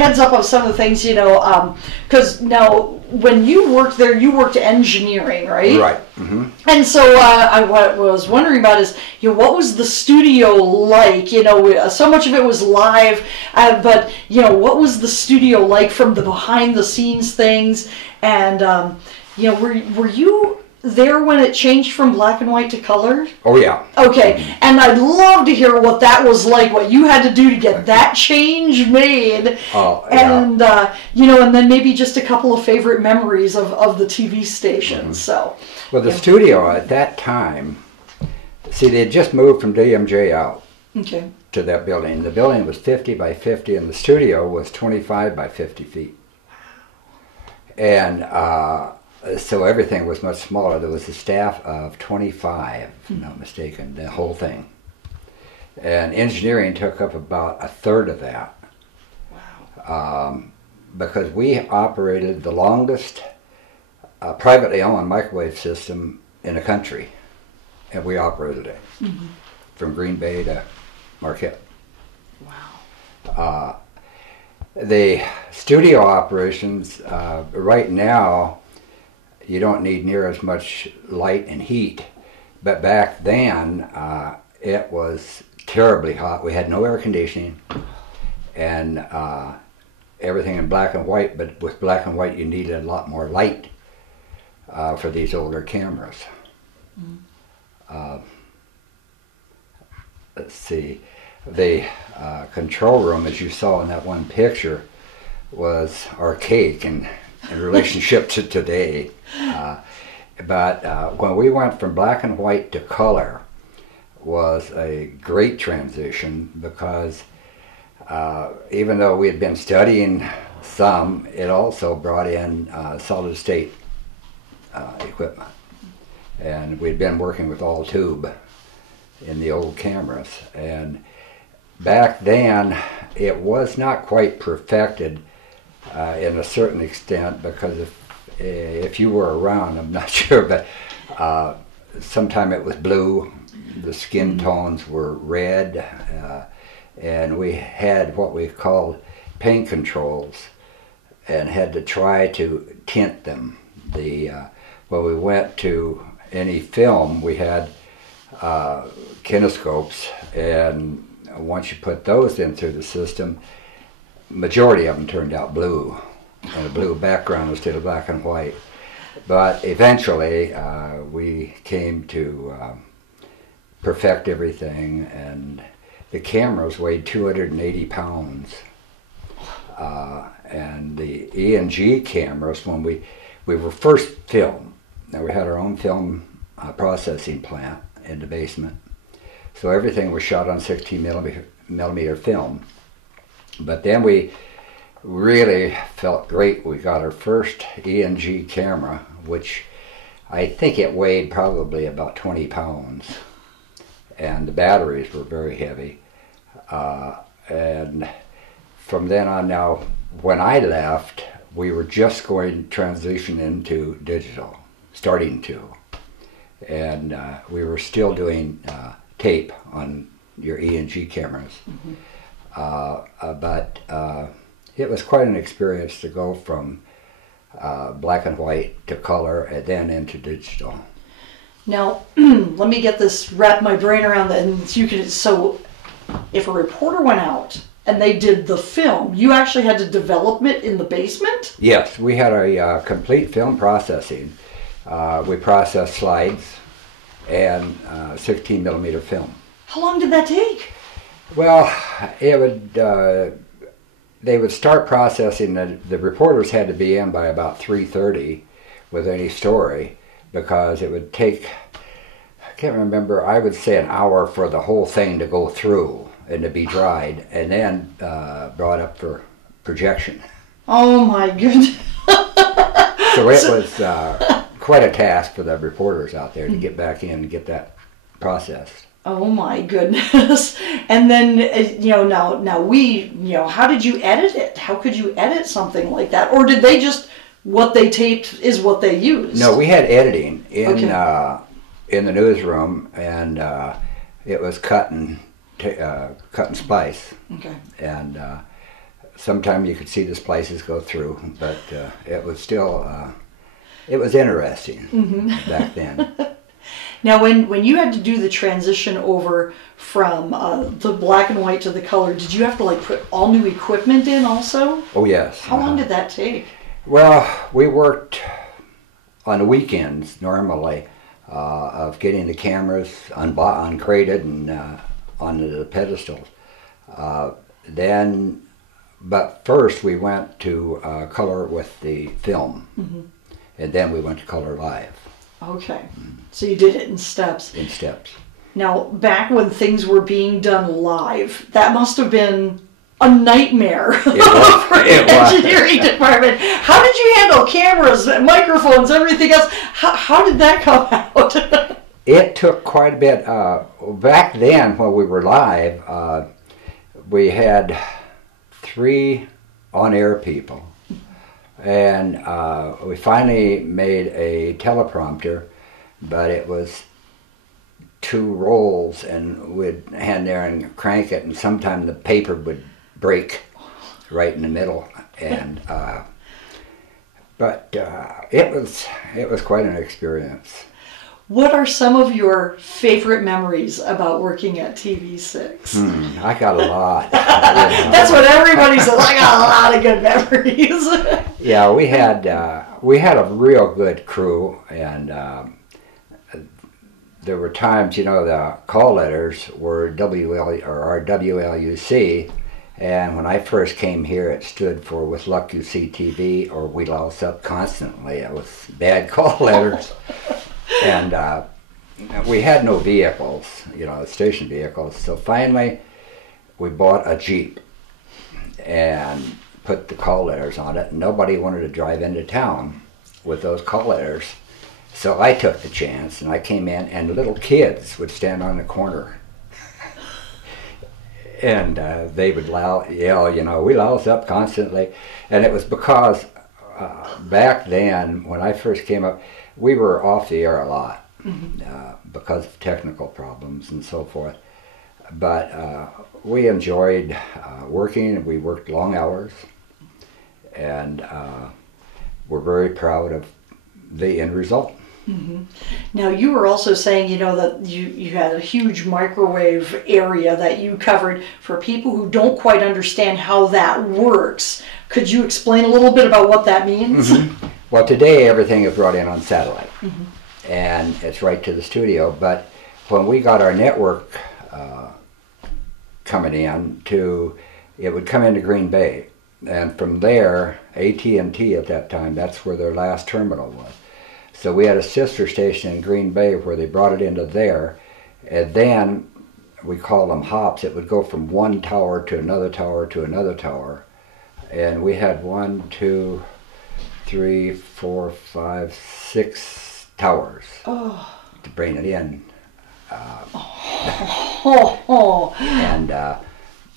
heads up on some of the things, because now when you worked there, you worked engineering, right? Right. Mm-hmm. And so I was wondering about is, what was the studio like? So much of it was live, but what was the studio like from the behind the scenes things? And were you there when it changed from black and white to color? Oh, yeah. Okay, and I'd love to hear what that was like, what you had to do to get that change made. Oh, yeah. And, and then maybe just a couple of favorite memories of the TV station, so. Well, the studio at that time, see, they had just moved from DMJ out to that building. The building was 50 by 50, and the studio was 25 by 50 feet. And so everything was much smaller. There was a staff of 25, if I'm not mistaken, the whole thing. And engineering took up about a third of that. Wow. Because we operated the longest privately owned microwave system in the country. And we operated it from Green Bay to Marquette. Wow. The studio operations, right now, you don't need near as much light and heat, but back then it was terribly hot. We had no air conditioning, and everything in black and white, but with black and white you needed a lot more light for these older cameras. Let's see, the control room, as you saw in that one picture, was archaic in relationship to today. But when we went from black and white to color was a great transition, because even though we had been studying some, it also brought in solid state equipment. And we'd been working with all tube in the old cameras. And back then it was not quite perfected in a certain extent, because if you were around, I'm not sure, but sometime it was blue, the skin tones were red, and we had what we called paint controls and had to try to tint them. When we went to any film, we had kinescopes, and once you put those in through the system, majority of them turned out blue, and a blue background instead of black and white. But eventually we came to perfect everything, and the cameras weighed 280 pounds. And the E&G cameras, when we were first filmed, now we had our own film processing plant in the basement, so everything was shot on 16 millimeter film. But then we really felt great. We got our first E&G camera, which I think it weighed probably about 20 pounds. And the batteries were very heavy. And from then on, now, when I left, we were just going to transition into digital, starting to. And we were still doing tape on your E&G cameras. But it was quite an experience to go from black and white to color and then into digital. Now, let me get this, wrap my brain around that. And so if a reporter went out and they did the film, you actually had to develop it in the basement? Yes, we had a complete film processing. We processed slides and 16 millimeter film. How long did that take? Well, it would. They would start processing. The reporters had to be in by about 3:30 with any story, because it would take, I can't remember, I would say an hour for the whole thing to go through and to be dried, and then brought up for projection. Oh my goodness. So it was quite a task for the reporters out there to get back in and get that processed. Oh my goodness. And then, now how did you edit it? How could you edit something like that? Or did they just, what they taped is what they used? No, we had editing in the newsroom, and it was cut and splice. Okay. And sometimes you could see the splices go through, but it was still, it was interesting back then. Now, when you had to do the transition over from the black and white to the color, did you have to like put all new equipment in also? Oh yes. How long did that take? Well, we worked on the weekends normally of getting the cameras uncrated and onto the pedestals. But first we went to color with the film, and then we went to color live. Okay, so you did it in steps. In steps. Now, back when things were being done live, that must have been a nightmare for the engineering department. How did you handle cameras, microphones, everything else? How did that come out? It took quite a bit. Back then, when we were live, we had 3 on-air people. And we finally made a teleprompter, but it was 2 rolls, and we'd hand there and crank it, and sometimes the paper would break right in the middle. And but it was quite an experience. What are some of your favorite memories about working at TV6? I got a lot. That's what everybody says. I got a lot of good memories. Yeah, we had a real good crew, and there were times, you know, the call letters were WLUC, and when I first came here, it stood for with luck you see TV, or we lost up constantly. It was bad call letters. And we had no vehicles, you know, station vehicles. So finally, we bought a Jeep and put the call letters on it. Nobody wanted to drive into town with those call letters. So I took the chance, and I came in, and little kids would stand on the corner. And they would yell, you know, we lost up constantly. And it was because back then, when I first came up, we were off the air a lot because of technical problems and so forth. But we enjoyed working, and we worked long hours, and we're very proud of the end result. Now, you were also saying, you know, that you had a huge microwave area that you covered. For people who don't quite understand how that works, could you explain a little bit about what that means? Well, today everything is brought in on satellite, and it's right to the studio. But when we got our network coming in, it would come into Green Bay, and from there, AT&T at that time, that's where their last terminal was. So we had a sister station in Green Bay where they brought it into there, and then we call them hops. It would go from one tower to another tower to another tower, and we had 1, 2, 3, 4, 5, 6 towers to bring it in. And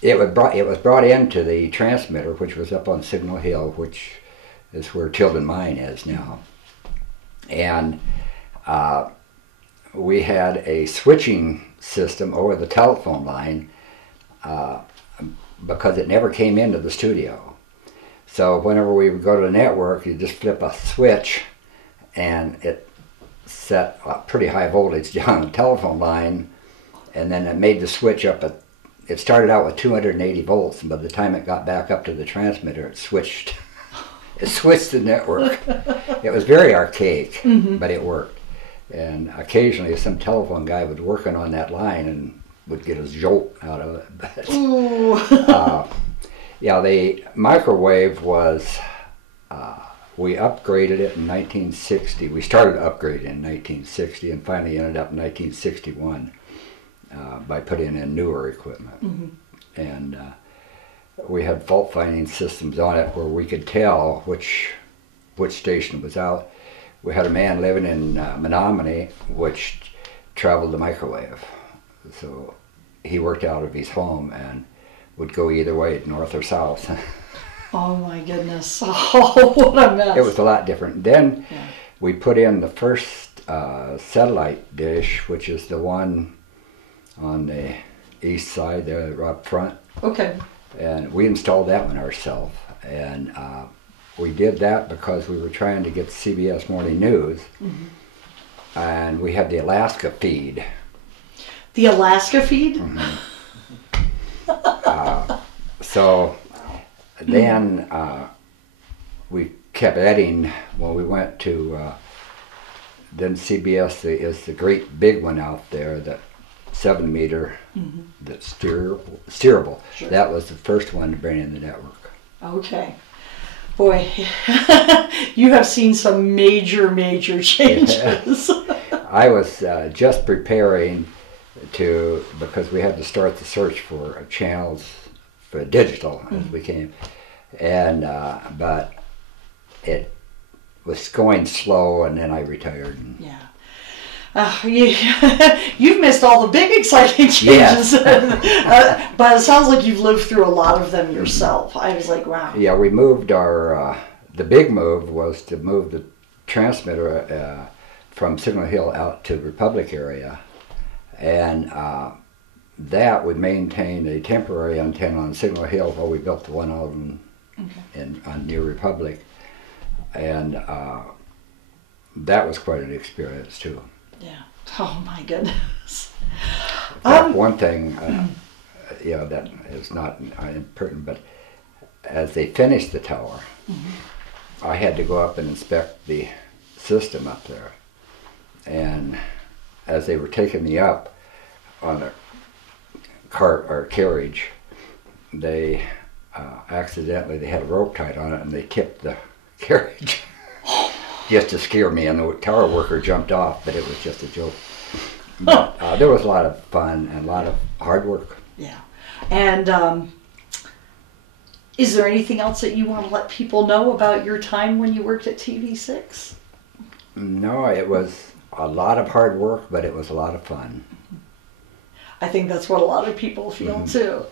it was brought into the transmitter, which was up on Signal Hill, which is where Tilden Mine is now. And we had a switching system over the telephone line because it never came into the studio. So whenever we would go to the network, you just flip a switch, and it set a pretty high voltage down the telephone line, and then it made the switch up at, it started out with 280 volts, and by the time it got back up to the transmitter, it switched. It switched the network. It was very archaic, but it worked. And occasionally some telephone guy was working on that line and would get a jolt out of it. But, yeah, the microwave was, we upgraded it in 1960. We started upgrading in 1960 and finally ended up in 1961 by putting in newer equipment. And we had fault finding systems on it where we could tell which station was out. We had a man living in Menominee which traveled the microwave. So he worked out of his home and would go either way, north or south. Oh my goodness. Oh, what a mess. It was a lot different. Then we put in the first satellite dish, which is the one on the east side there up front. Okay. And we installed that one ourselves. And we did that because we were trying to get CBS Morning News. And we had the Alaska feed. The Alaska feed? So then we kept adding when we went to then CBS is the great big one out there, that 7 meter that's steerable. Sure. That was the first one to bring in the network. Okay. Boy, you have seen some major changes. I was just preparing because we had to start the search for channels for digital as we came, and but it was going slow, and then I retired. Yeah. You've missed all the big exciting changes. Yes. But it sounds like you've lived through a lot of them yourself. I was like, wow. Yeah, we moved our, the big move was to move the transmitter from Signal Hill out to the Republic area. And that we maintained a temporary antenna on Signal Hill while we built the one out on near Republic. And that was quite an experience too. Yeah. Oh my goodness. In fact, one thing, that is not important, but as they finished the tower, I had to go up and inspect the system up there. And as they were taking me up on a cart or carriage, they accidentally, they had a rope tied on it and they tipped the carriage. Just to scare me, and the tower worker jumped off, but it was just a joke. But, there was a lot of fun and a lot of hard work. Yeah. And is there anything else that you want to let people know about your time when you worked at TV6? No, it was a lot of hard work, but it was a lot of fun. I think that's what a lot of people feel too.